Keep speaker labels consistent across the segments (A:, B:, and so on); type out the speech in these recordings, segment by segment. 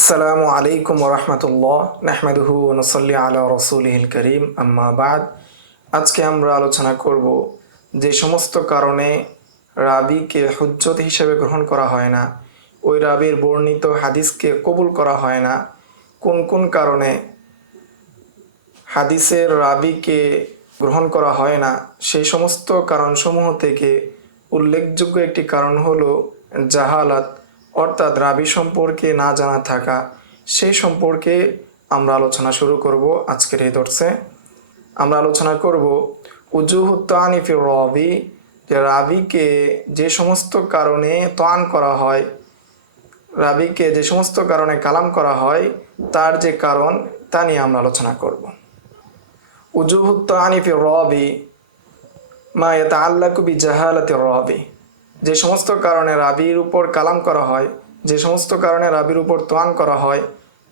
A: আসসালামু আলাইকুম রহমতুল্লাহ, নাহমেদহু নসল্লি আলা রসুলহিল করিম, আম্মা বাদ। আজকে আমরা আলোচনা করব যে সমস্ত কারণে রাবিকে হুজ্জত হিসেবে গ্রহণ করা হয় না, ওই রাবির বর্ণিত হাদিসকে কবুল করা হয় না, কোন কোন কারণে হাদিসের রাবিকে গ্রহণ করা হয় না, সেই সমস্ত কারণসমূহ থেকে উল্লেখযোগ্য একটি কারণ হলো জাহালাত। অর্থাৎ রাবি সম্পর্কে না জানা থাকা সেই সম্পর্কে আমরা আলোচনা শুরু করব আজকের এই দর্শে। আমরা আলোচনা করব উজুহুত্তানিফি রবি, যে রাবিকে যে সমস্ত কারণে তান করা হয়, রাবিকে যে সমস্ত কারণে কালাম করা হয়, তার যে কারণ, তা নিয়ে আমরা আলোচনা করব। উজুহুত্তানিফি রবি, মা এটা আল্লাকুবি জাহালাতে রবি। যে সমস্ত কারণে রাবির উপর কালাম করা হয়, যে সমস্ত কারণে রাবির উপর তোয়ান করা হয়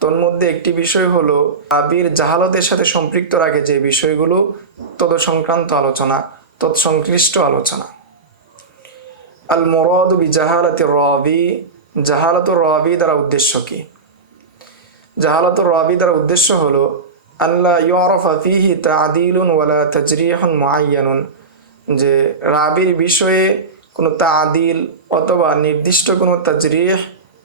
A: তোর মধ্যে একটি বিষয় হলো রাবির জাহালতের সাথে সম্পৃক্ত রাখে যে বিষয়গুলো তদ সংক্রান্ত আলোচনা, তৎসংশ্লিষ্ট আলোচনা। আল মোরদ বি জাহালাতে রবি জাহালত রবি দ্বারা উদ্দেশ্য কি? জাহালত রবি দ্বারা উদ্দেশ্য হলো আল্লাহ ইয়রফা ফিহি তাদিলুন ওয়ালা তাজরিহুন মুআয়্যানুন যে রাবির বিষয়ে কোনো তাদিল অথবা নির্দিষ্ট কোনো তাজরিহ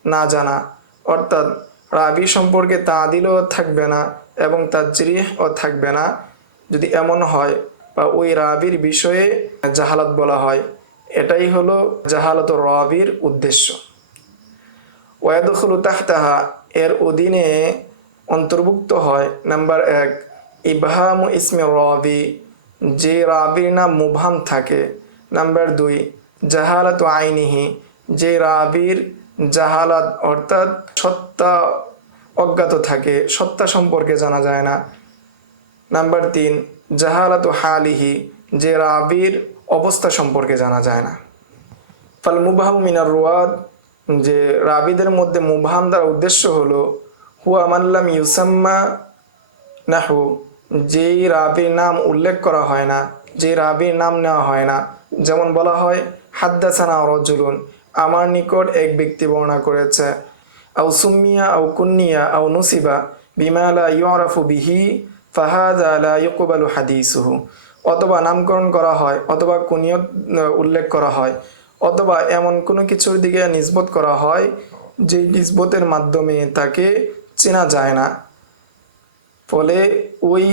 A: না জানা। অর্থাৎ রাবি সম্পর্কে তাদিলও থাকবে না এবং তাজরিহও থাকবে না। যদি এমন হয় বা ওই রাবির বিষয়ে জাহালত বলা হয়, এটাই হলো জাহালত রবির উদ্দেশ্য। ওয়াদুল তাহতাহা, এর অধীনে অন্তর্ভুক্ত হয় নাম্বার এক, ইবহাম ইসমে রবি, যে রাবির নাম মুভাম থাকে। নাম্বার দুই জাহালাত আইনিহি, যে রাবির জাহালাত অর্থাৎ সত্তা অজ্ঞাত থাকে, সত্তা সম্পর্কে জানা যায় না। নাম্বার তিন, জাহালাত হালিহি, যে রাবির অবস্থা সম্পর্কে জানা যায় না। ফাল মুবাহাম মিনার রোয়াদ, যে রাবিদের মধ্যে মুবাহাম দ্বারা উদ্দেশ্য হলো, হুয়া মাল্লাম ইউসাম্মা নাহু, যেই রাবির নাম উল্লেখ করা হয় না যে রাবির নাম নেওয়া হয় না। যেমন বলা হয় হাদ্দাসানা রজুলুন, আমার নিকট এক ব্যক্তি বর্ণনা করেছে আউ সুমিয়া আউ কুন্নিয়া আউ নুসিবা বিমালা ইয়রাফু বিহি, ফাহাদ আলা ইকুবালু হাদিসুহু। অথবা নামকরণ করা হয়, অথবা কুনিয়ত উল্লেখ করা হয়, অথবা এমন কোনো কিছুর দিকে নিসবত করা হয়, যেই নিসবতের মাধ্যমে তাকে চেনা যায় না। ফলে ওই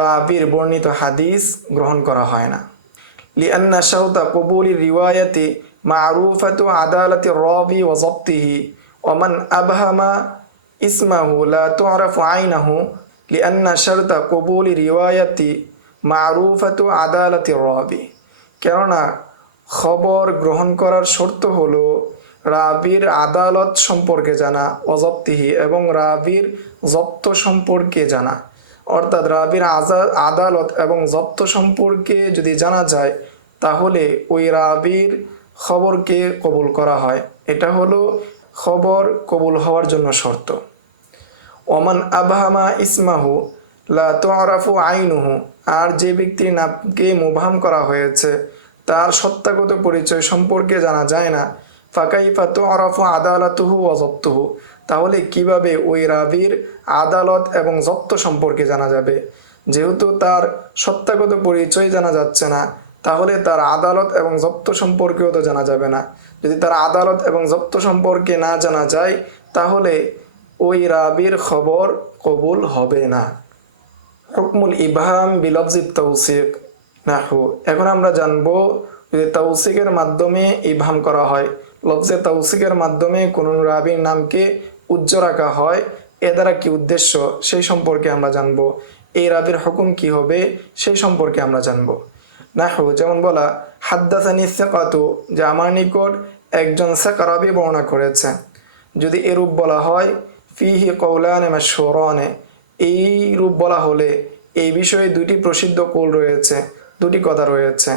A: রাবির বর্ণিত হাদিস গ্রহণ করা হয় না। শাউতা কবুলি রিওয়ায়াতি মারুফাতু আদালতি রবি ও জপ্তিহি ওমান আবহামা ইসমাহু লা তুআরাফু আইনাহু লিআন্না শারতা কবুলি রিওয়ায়াতি মারুফাতু আদালতি রবি কেননা, খবর গ্রহণ করার শর্ত হলো রাবির আদালত সম্পর্কে জানা অজপ্তিহি এবং রাবির জপ্ত সম্পর্কে জানা। অর্থাৎ রাবির আদালত এবং জপ্ত সম্পর্কে যদি জানা যায়, তাহলে ওই রাবির খবরকে কবুল করা হয়। এটা হলো খবর কবুল হওয়ার জন্য শর্ত। ওমান আবহামা ইসমাহু লা তোয়ারাফু আইনুহু, আর যে ব্যক্তির নামকে মুভাম করা হয়েছে, তার সত্যাগত পরিচয় সম্পর্কে জানা যায় না। ফাকাইফা তো আরফু আদালতুহু অজপ্তুহু তাহলে কীভাবে ওই রাবির আদালত এবং জপ্ত সম্পর্কে জানা যাবে? যেহেতু তার সত্যাগত পরিচয় জানা যাচ্ছে না, তাহলে তার আদালত এবং জপ্ত সম্পর্কেও তো জানা যাবে না। যদি তার আদালত এবং জপ্ত সম্পর্কে না জানা যায়, তাহলে ওই রাবির খবর কবুল হবে না। হুকমুল ইবহাম বিলবজিব তৌসিক, নাহু। এখন আমরা জানব যদি তৌসিকের মাধ্যমে ইবহাম করা হয়। লফজে তৌসিকের মাধ্যমে কোন রাবির নামকে উজ্জ রাখা হয়, এ দ্বারা কি উদ্দেশ্য সেই সম্পর্কে আমরা জানব। এই রাবির হুকুম কি হবে সেই সম্পর্কে আমরা জানব। নাহু, যেমন বলা, হাদ্দাসানি সেকাতু যে আমার নিকট একজন সেকারাবি বর্ণনা করেছে। যদি এরূপ বলা হয়, ফিহি কৌলানে সরনে এই রূপ বলা হলে এই বিষয়ে দুটি প্রসিদ্ধ কোল রয়েছে, দুটি কথা রয়েছে।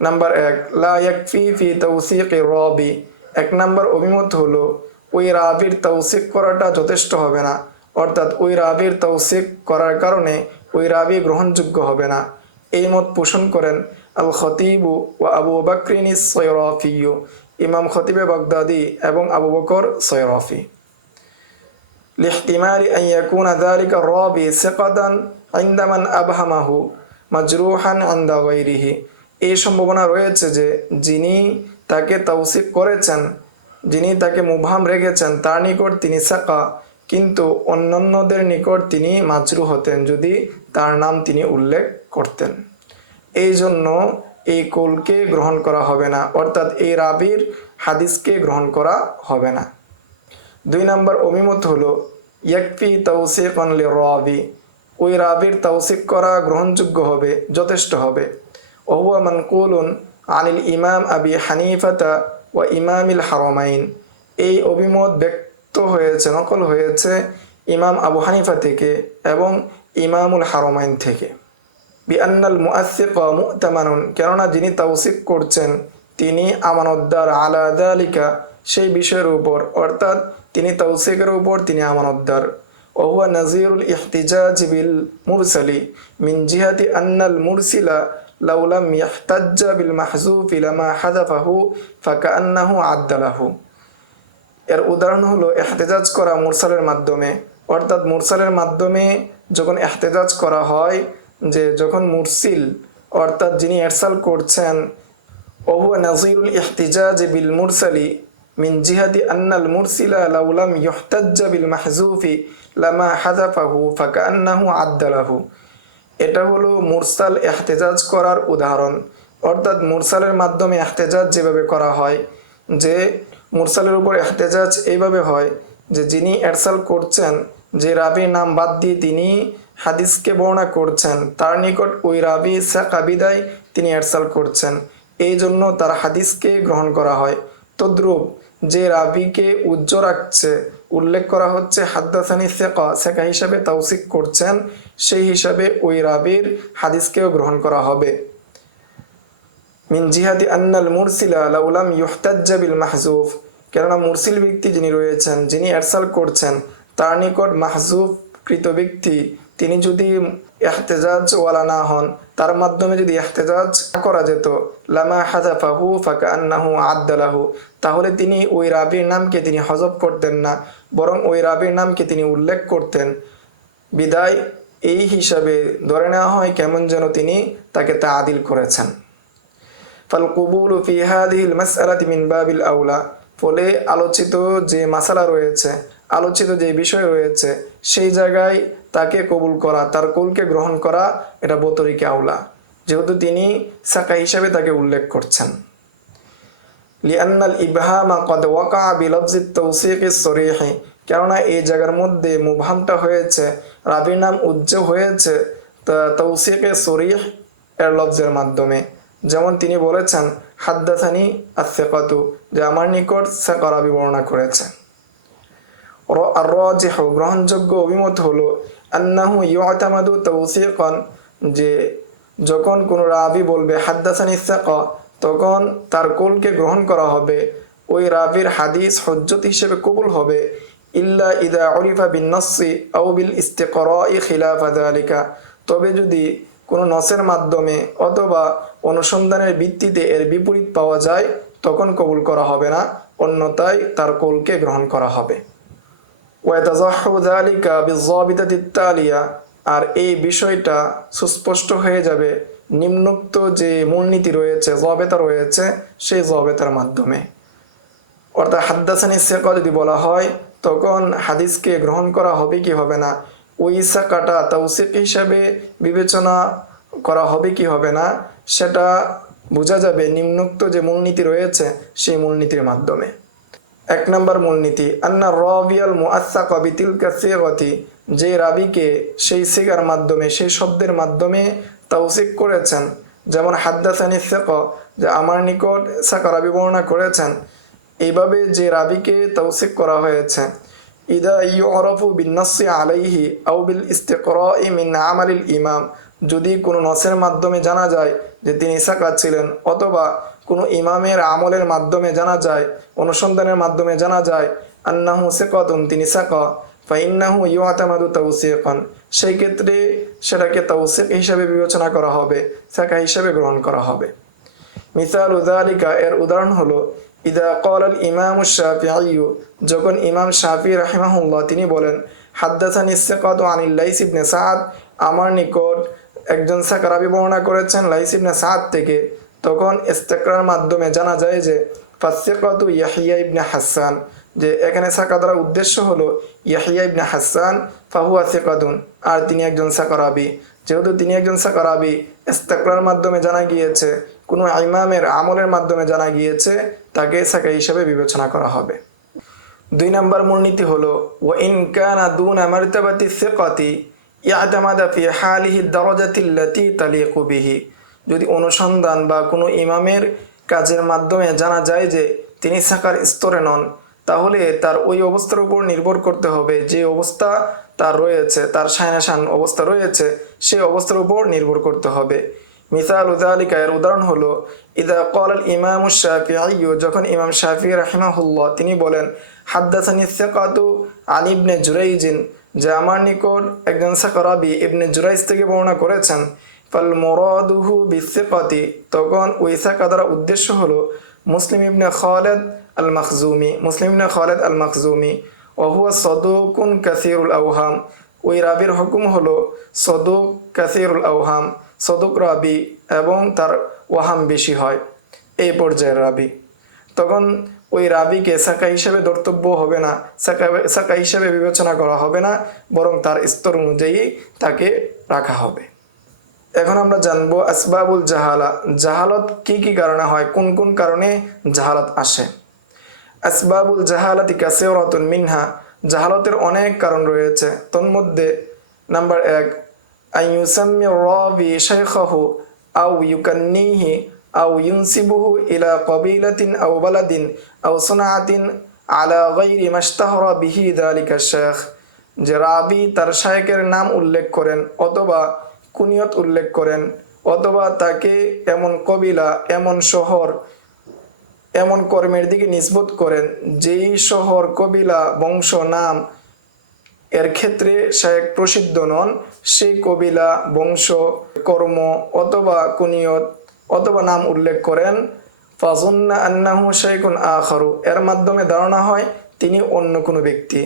A: নাম্বার এক, লা ইয়াকফি ফি তৌসিক রবি এক নাম্বার অভিমত হলো ওই রাবির তৌসিক করাটা যথেষ্ট হবে না অর্থাৎ ওই রাবির তৌসিক করার কারণে ওই রাবি গ্রহণযোগ্য হবে না এই মত পোষণ করেন আল খতিবু ও আবু বকরিন সৈরফিউ ইমাম খতিবে বাগদাদি এবং আবু বকর সৈরফি لاحتمال أن يكون ذلك الراوي ثقة عند من أبهمه مجروحا عند غيره এই সম্ভাবনা রয়েছে যে যিনি তাকে তৌসিক করেছেন যিনি তাকে মুভাম রেখেছেন, তার নিকট তিনি সাকা, কিন্তু অন্যান্যদের নিকট তিনি মাজরু হতেন যদি তার নাম তিনি উল্লেখ করতেন। এই জন্য এই কোলকে গ্রহণ করা হবে না, অর্থাৎ এই রাবির হাদিসকে গ্রহণ করা হবে না। দুই নম্বর অভিমত হলো, ইয়াকফি তৌসিক অনলি রাবি ওই রাবির তৌসিক করা গ্রহণযোগ্য হবে, যথেষ্ট হবে। ওহুয়া মানকুলুন আনিল ইমাম আবি হানিফাতা ওয়া ইমামিল হারমাইন। এই অভিমত ব্যক্ত হয়েছে, নকল হয়েছে ইমাম আবু হানিফা থেকে এবং ইমামুল হারমাইন থেকে। বিআনাল মুআসিক মুতামানুন, কেননা যিনি তাওসিক করছেন, তিনি আমানতদার আলাদা আলিকা সেই বিষয়ের উপর, অর্থাৎ তিনি তৌসিকের উপর, তিনি আমানতদার। ওহুয়া নাজিরুল ইহতিজাজ বিল মুরসালি, মিন আন্নাল মুরসিলা লাউলাম ইয়াহতাজ্জা বিল মাহজুফ ইলামা হাজাফাহু ফাকান্নাহু আদালাহু এর উদাহরণ হলো এহতেজাজ করা মুরসালের মাধ্যমে। অর্থাৎ মুরসালের মাধ্যমে যখন এহতেজাজ করা হয় যে যখন মুরসিল, অর্থাৎ যিনি এরসাল করছেন ওহু নাজিরুল ইহতিজাজ বিল মুরসালি মিন জিহাদি আন্নাল মুরসিলা লাউলাম ইহতাজ্জা বিল মাহজুফি লামা হাজাফাহু ফাকান্নাহু আদালাহু এটা হলো মুরসাল এহতেজাজ করার উদাহরণ। অর্থাৎ মুরসালের মাধ্যমে এহতেজাজ যেভাবে করা হয়, যে মুরসালের উপর এহতেজাজ এইভাবে হয়, যে যিনি এরসাল করছেন, যে রাবির নাম বাদ দিয়ে তিনি হাদিসকে বর্ণনা করছেন, তার নিকট ওই রাবি সাকাবিদায় তিনি এরসাল করছেন। এই জন্য তার হাদিসকে গ্রহণ করা হয়। তদ্রূপ যে রাবিকে উজ্জ্ব রাখছে উল্লেখ করা হচ্ছে, হাদ্দাসানি সেকা সেকা হিসাবে তৌসিক করছেন, সেই হিসাবে ওই রাবির হাদিসকেও গ্রহণ করা হবে। মিন জিহাদি আন্নাল মুরসিলা লাউলাম ইউহতাজ্জা বিল মাহজুফ, কেননা মুরসিল ব্যক্তি যিনি রয়েছেন, যিনি এরসাল করছেন, তার নিকট মাহজুফ কৃত ব্যক্তি, তিনি যদি এহতেজাজ ওয়ালা না হন, তার মাধ্যমে যদি এহতেজাজ করা যেত, লামা হাজাফাহু ফাকা আন্নাহু আদ্দালাহু, তাহলে তিনি ওই রাবির নামকে তিনি হজব করতেন না। বরং ওই রাবির নামকে তিনি উল্লেখ করতেন। বিদায় এই হিসাবে ধরে নেওয়া হয় কেমন যেন তিনি তাকে তা আদিল করেছেন। ফাল কবুল ফি হাদিহিল মাসআলাতি মিন বাবিল আউলা। ফলে আলোচিত যে মাসালা রয়েছে, আলোচিত যে বিষয় রয়েছে, সেই জায়গায় তাকে কবুল করা, তার কুলকে গ্রহণ করা এটা বতরিকে আউলা। যেহেতু তিনি সাকা হিসাবে তাকে উল্লেখ করছেন। লিআন্নাল ইবহামা কদ ওয়াকা বিলফজিত তৌসিক সরিহি কেননা এই জায়গার মধ্যে মুভামটা হয়েছে, রাবির নাম উজ্জ হয়েছে তৌসিকে সরিহ এর লফজের মাধ্যমে। যেমন তিনি বলেছেন হাদ্দাথানি আসেকাতু যে আমার নিকট সেকারাবি বর্ণনা করেছে। আর রাজিহ গ্রহণযোগ্য অভিমত হলো আন্নাহু ইউতামাদু তৌসিকন, যে যখন কোনো রাবি বলবে, হাদ্দাসানি সেকা তখন তার কোলকে গ্রহণ করা হবে। ওই রাবির হাদিস হজ্জত হিসেবে কবুল হবে। ইল্লা ইদা অরিফা বিন নসি আউ বিল ইস্তেকর ই খিলাফা দালিকা তবে যদি কোনো নসের মাধ্যমে অথবা অনুসন্ধানের ভিত্তিতে এর বিপরীত পাওয়া যায়, তখন কবুল করা হবে না। অন্যথায় তার কোলকে গ্রহণ করা হবে। ওয়াতাজাহু যালিকা বিযাবিতাতি তালিয়া আর এই বিষয়টা সুস্পষ্ট হয়ে যাবে নিম্নোক্ত যে মূলনীতি রয়েছে জবেতা রয়েছে, সেই জবেতার মাধ্যমে। অর্থাৎ হাদ্দাসানি সেকা যদি বলা হয়, তখন হাদিসকে গ্রহণ করা হবে কি হবে না? ওই সাকাটা তৌসিক হিসাবে বিবেচনা করা হবে কি হবে না? সেটা বোঝা যাবে নিম্নোক্ত যে মূলনীতি রয়েছে, সেই মূলনীতির মাধ্যমে। এক নম্বর মূলনীতি, আন্না রবিয়াল মুআসা কবিতিল কাসিগতি যে রাবিকে সেই সিগার মাধ্যমে, সেই শব্দের মাধ্যমে তৌসিক করেছেন। যেমন হাদ্দাসানি সেক, যে আমার নিকট সাকা রাবি বর্ণনা করেছেন, এইভাবে যে রাবিকে তৌসিক করা হয়েছে। ইদা ইউরফু বিন্নসি আলাইহি আউ বিল ইস্তেকরাই মিন আমালিল ইমাম। যদি কোনো নসের মাধ্যমে জানা যায় যে তিনি সাকাত ছিলেন, অথবা কোনো ইমামের আমলের মাধ্যমে জানা যায়, অনুসন্ধানের মাধ্যমে জানা যায়, আন্নাহু সেকতুন, তিনি সাকা। ফাইন্নাহু ইউআতামাদু তাউসিকান সেই ক্ষেত্রে সেটাকে তাউসিক হিসাবে বিবেচনা করা হবে সাকা হিসাবে গ্রহণ করা হবে। মিসাল উদালিকা এর উদাহরণ হলো, ইদা কল আল ইমাম শাফিআই যখন ইমাম শাফি রাহিমাহুল্লাহ তিনি বলেন, হাদ্দাসান ইসকাত আনিল লাইস ইবনে সাদ আমার নিকট একজন সাকারাবি বর্ণনা করেছেন লাইস ইবনে সাদ থেকে। তখন ইস্তেকরার মাধ্যমে জানা যায় যে, ফাসিকাতু ইয়াহিয়া ইবনে হাসান যে এখানে সাকা দ্বারা উদ্দেশ্য হলো ইয়াহিয়া ইবনে হাসান, ফাহুয়া সিকাদুন, আর তিনি একজন সাকারাবি। যেহেতু তিনি একজন সাকারাবি, ইস্তেকরার মাধ্যমে জানা গিয়েছে, কোনো ইমামের আমলের মাধ্যমে জানা গিয়েছে, তাকে সাকা হিসেবে বিবেচনা করা হবে। দুই নম্বর মূলনীতি হলো ও ইনকানা দুন মারতাবাতি সিকাতি ইয়াতামাদা হালিহি দারাজাতিল্লাতি তালিকু বিহি। যদি অনুসন্ধান বা কোনো ইমামের কাজের মাধ্যমে জানা যায় যে তিনি সাকার স্তরে নন তাহলে তার ওই অবস্থার উপর নির্ভর করতে হবে। যে অবস্থা তার রয়েছে, তার সায়নাসান অবস্থা রয়েছে, সে অবস্থার উপর নির্ভর করতে হবে। মিসাল উদালিকা এর উদাহরণ হলো, ইদা কল ইমাম শাফিআই যখন ইমাম শাফি রাহিমাহুল্লাহ তিনি বলেন, হাদ্দাসানি সেকাতু আন ইবনে জুরাইজিন যে আমার নিকট একজন সাকারাবি ইবনে জুরাইজ থেকে বর্ণনা করেছেন, ফাল মোরাদুহু বিসেকাতি তখন ওই সাকা দ্বারা উদ্দেশ্য হলো মুসলিম ইবনে খালেদ আল মখজুমি মুসলিম ইবনে খালেদ আল মখজুমি ওহুয়া সদুকুন কাসিরুল আউহাম ওই রাবির হুকুম হলো সদুক কাসিরুল আউহাম সদুক রাবি এবং তার ওয়াহাম বেশি হয়। এই পর্যায়ের রাবি। তখন ওই রাবিকে সাকা হিসেবে ধর্তব্য হবে না, সাকা সাকা হিসেবে বিবেচনা করা হবে না, বরং তার স্তর অনুযায়ী তাকে রাখা হবে। এখন আমরা জানব আসবাবুল জাহালা। জাহালত কি কি কারণে হয়? কোন কোন কারণে জাহালত আসে? আসবাবুল জাহালাতি কাসেওরাতুন মিনহা। জাহালতের অনেক কারণ রয়েছে। তন্মধ্যে নাম্বার এক আইয়ুসাম্মি রাবি শাইখাহু আও ইউকান্নিহি আও ইউনসিবুহু ইলা কবিলাতিন আও বালাদিন আও সুনাআতিন আলা গাইরি মাশতাহরা বিহি দালিকা শেখ যে রাবি তার শায়েকের নাম উল্লেখ করেন অথবা কুনিয়ত উল্লেখ করেন, অথবা তাকে এমন কবিলা, এমন শহর, এমন কর্মের দিকে নিসবত করেন, যেই শহর কবিলা, বংশ, নাম, এর ক্ষেত্রে শায়েক প্রসিদ্ধ নন, সেই কবিলা, বংশ, কর্ম, অথবা কুনিয়ত অথবা নাম উল্লেখ করেন, ফাজুন্না আন্নাহু শাইকুন আখারু। এর মাধ্যমে ধারণা হয়, তিনি অন্য কোনো ব্যক্তি।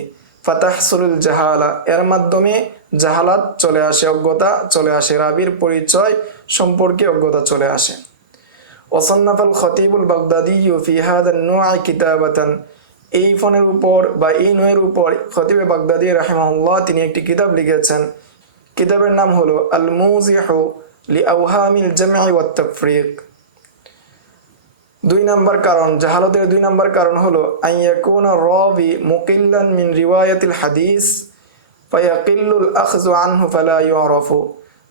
A: ফাতাহসুলুল জাহালা। এর মাধ্যমে জাহালাত চলে আসে অজ্ঞতা, চলে আসে রাবির পরিচয় সম্পর্কে অজ্ঞতা চলে আসে। ওসন্নাফ খতিবুল বাগদাদি ফি হাদ নোয়া কিতাবাতান। এই ফোনের উপর বা এই নয়ের উপর খতিবে বাগদাদি রাহিমাহুল্লাহ তিনি একটি কিতাব লিখেছেন। কিতাবের নাম হলো আল মুজিহু লি আউহামিল জামি ওয়াত্তাফরিক দুই নাম্বার কারণ, জাহালতের দুই নাম্বার কারণ হলো আইয়াকুনা রাবি মুকিল্লান মিন রিওয়ায়াতিল হাদিস। ফায়াকিল্লুল আখযু আনহু ফালা ইউরাফু।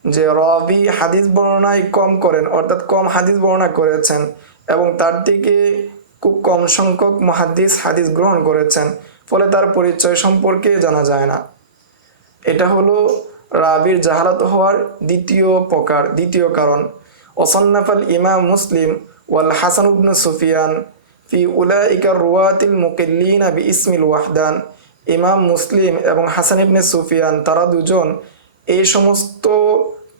A: যে রবি হাদিস বর্ণনায় কম করেন, অর্থাৎ কম হাদিস বর্ণনা করেছেন এবং তার থেকে খুব কম সংখ্যক মহাদিস হাদিস গ্রহণ করেছেন, ফলে তার পরিচয় সম্পর্কে জানা যায় না। এটা হলো রাবির জাহালাত হওয়ার দ্বিতীয় প্রকার, দ্বিতীয় কারণ। ওসন্নাফাল ইমাম মুসলিম ওয়াল হাসান উবনু সুফিয়ান ফি উলাইকার রুয়াতিল মুকিল্লিন বি ইসমিল ওয়াহদান ইমাম মুসলিম এবং হাসান ইবনে সুফিয়ান, তারা দুজন এই সমস্ত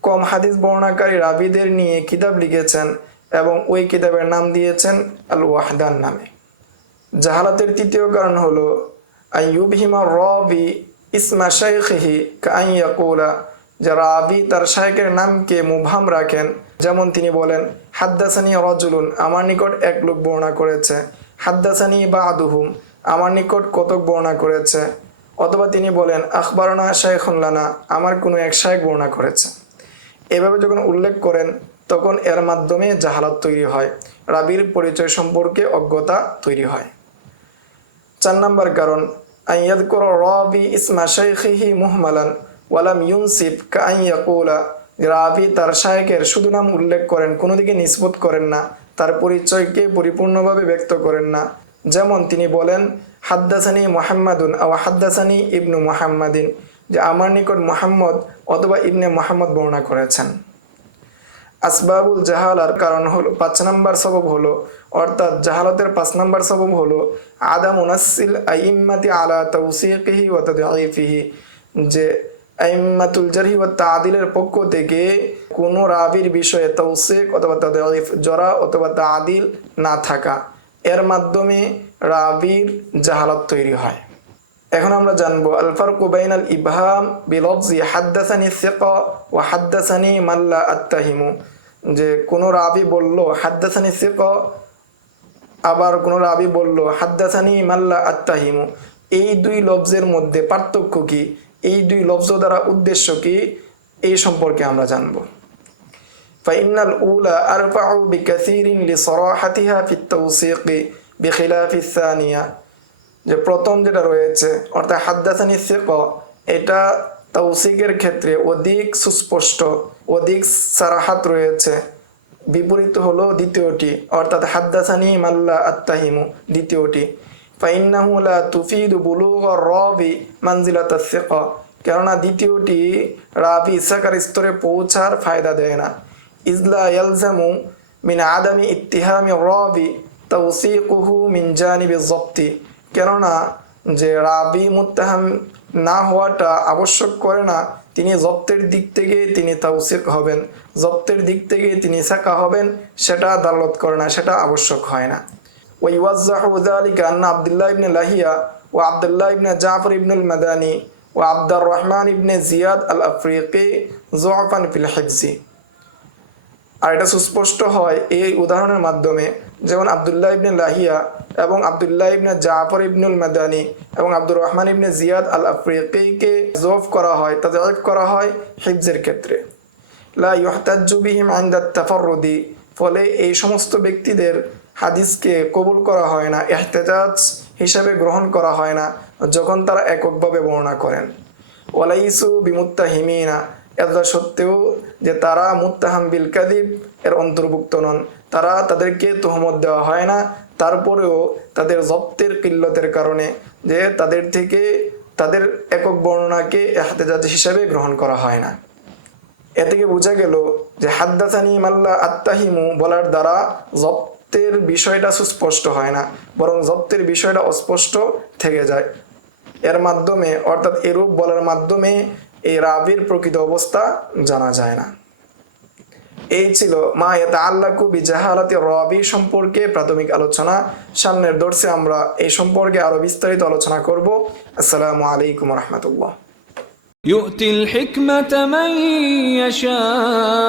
A: কম হাদিস বর্ণাকারী রাবিদের নিয়ে কিতাব লিখেছেন এবং ওই কিতাবের নাম দিয়েছেন আল ওয়াহদান নামে। জাহালাতের তৃতীয় কারণ হলো, আইয়ুবহিমা রবি ইসমা শাইখিহি কাইয়াকুলা যে রাবি তার শাইকের নামকে মুভাম রাখেন। যেমন তিনি বলেন, হাদ্দাসানি রজুলুন, আমার নিকট এক লোক বর্ণনা করেছে, হাদ্দাসানি বা আদুহুম আমার নিকট কতক বর্ণনা করেছে? অথবা তিনি বলেন, আখবরনা শাইখুল্লানা আমার কোনো এক শায়েক বর্ণনা করেছে। এভাবে যখন উল্লেখ করেন, তখন এর মাধ্যমে জাহালাত তৈরি হয়, রাবির পরিচয় সম্পর্কে অজ্ঞতা তৈরি হয়। চার নম্বর কারণ আইয়াদকুর রবি ইসমা শাইখিহি মুহমালান, ওয়ালাম ইউনসিফ কাইয়াকুলা রাবি তার শায়েকের শুধু নাম উল্লেখ করেন, কোনো দিকে নিষ্পত করেন না, তার পরিচয়কে পরিপূর্ণভাবে ব্যক্ত করেন না। যেমন তিনি বলেন, হাদ্দাসানি মোহাম্মদুন আও হাদ্দাসানি ইবনু মোহাম্মাদিন যে আমার নিকট মোহাম্মদ অথবা ইবনে মোহাম্মদ বর্ণনা করেছেন। আসবাবুল জাহালার কারণ হলো, পাঁচ নম্বর সবব হলো, অর্থাৎ জাহালতের পাঁচ নম্বর সবব হলো, আদাম উনাসিল আইম্মাতি আলা তৌসিকিহি ও তাদিফিহি যে আইম্মাতুল জারহি ও তাদিলের পক্ষ থেকে কোনো রাবির বিষয়ে তৌসিক অথবা তাদিফ জরা অথবা তাদিল না থাকা। এর মাধ্যমে রাবির জাহালত তৈরি হয়। এখন আমরা জানব আলফার ফারকু বাইনাল ইবহাম বিলফজি, হাদ্দাসানি সিকা ও হাদ্দাসানি মাল্লা আত্তাহিমু। যে কোনো রাবি বলল, হাদ্দাসানি সিকা আবার কোনো রাবি বলল, হাদ্দাসানি মাল্লা আত্তাহিমু এই দুই লফজের মধ্যে পার্থক্য কি? এই দুই লফজ দ্বারা উদ্দেশ্য কি? এই সম্পর্কে আমরা জানব। فإن الأولى أرفع بكثير لصراحتها في التوثيق بخلاف الثانية যে প্রথম যেটা রয়েছে অর্থাৎ হাদ্দাসানি সিক এটা তৌসিকের ক্ষেত্রে অধিক সুস্পষ্ট অধিক সারাহাত রয়েছে বিপরীত হলো দ্বিতীয়টি অর্থাৎ হাদ্দাসানি মাল্লা আত্তাহিমু দ্বিতীয়টি ফাইন্নাহু লা তুফিদু বুলুগ রবি মানজিলাত সিক কেননা দ্বিতীয়টি রাবি ইসাকার স্তরে পৌঁছার ফায়দা দেয় না ইজলা ইয়ালজামু মিন আদামি ইত্তিহামি রবি তৌসিকুহু মিন জানিবি জপ্তি কেননা যে রাবি মুত্তাহাম না হওয়াটা আবশ্যক করে না, তিনি জপ্তের দিক থেকে তিনি তাওসিক হবেন। জপ্তের দিক থেকে তিনি সাকা হবেন, সেটা আদালত করে না, সেটা আবশ্যক হয় না। ওই ওয়াজ্জাহু যালিকা আন্না আব্দুল্লাহ ইবনে লাহিয়া ও আব্দুল্লাহ ইবনে জাফর ইবনুল মাদানি ও আব্দুর রহমান ইবনে জিয়াদ আল আফ্রিকি জোয়াফান ফিল হিফজি আর এটা সুস্পষ্ট হয় এই উদাহরণের মাধ্যমে, যেমন আবদুল্লাহ ইবনে লাহিয়া এবং আবদুল্লাহ ইবনে জাফর ইবনুল মাদানি এবং আব্দুর রহমান ইবনে জিয়াদ আল আফ্রিকিকে জোফ করা হয় তাদের করা হয় হিফজের ক্ষেত্রে। লা ইহতাজ্জু বিহিম আইন্দাত তাফাররুদি, ফলে এই সমস্ত ব্যক্তিদের হাদিসকে কবুল করা হয় না এহতেজাজ হিসাবে গ্রহণ করা হয় না, যখন তারা এককভাবে বর্ণনা করেন। ওয়ালাইসু বিমুত্তাহিমিনা এতটা সত্ত্বেও যে তারা মুত্তাহাম বিল কাদিব এর অন্তর্ভুক্ত নন। তারা তাদেরকে তোহমত দেওয়া হয় না। তারপরেও তাদের জপ্তের কিল্লতের কারণে যে তাদের থেকে তাদের একক বর্ণনাকে এহতেজাজ হিসাবে গ্রহণ করা হয় না। এ থেকে বোঝা গেল যে হাদ্দাসানি মাল্লা আত্মাহিমু বলার দ্বারা জপ্তের বিষয়টা সুস্পষ্ট হয় না, বরং জপ্তের বিষয়টা অস্পষ্ট থেকে যায়। এর মাধ্যমে, অর্থাৎ এরূপ বলার মাধ্যমে এই রাবির প্রকৃত অবস্থা জানা যায় না এই ছিল মা এতে আল্লাহকু বিজাহালাতি রবি সম্পর্কে প্রাথমিক আলোচনা সামনের দর্শে আমরা এই সম্পর্কে আরো বিস্তারিত আলোচনা করব আসসালামু আলাইকুম রহমতুল্লাহ
B: يؤتي الحكمة من يشاء